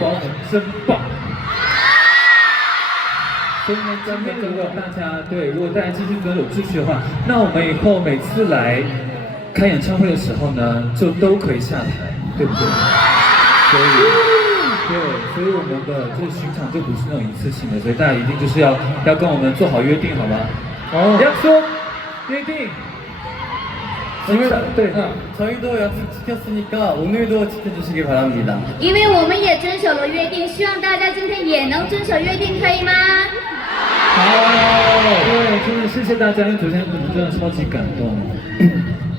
宝们真棒。所以呢，今天如果大家继续跟我有秩序的话，那我们以后每次来开演唱会的时候呢，就都可以下台，对不对？所以我们的这巡场就不是那种一次性的，所以大家一定就是要跟我们做好约定，好吗？약속约定。 저희도 약속 지켰으니까 오늘도 지켜주시기 바랍니다. 因为我们也遵守了约定，希望大家今天也能遵守约定，可以吗？好，对，真的谢谢大家，因为昨天我们真的超级感动。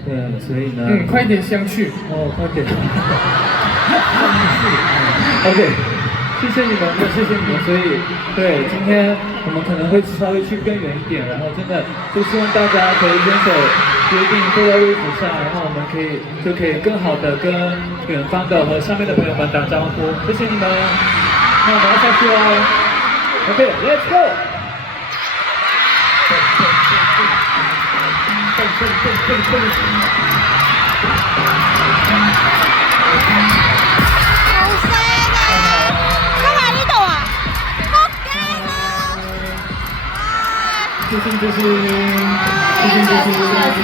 对，所以呢，快点相去哦，快点。OK， 谢谢你们，谢谢你们。所以，对，今天我们可能会稍微去更远一点，然后真的就希望大家可以遵守约定，坐在位置上，然后我们可以更好的跟远方的和上面的朋友们打招呼。谢谢你们，那我们要下去喽。OK，Let's go。 好聲啊！都喺呢度啊！好驚啊！小心，小心，小心，小心，小心。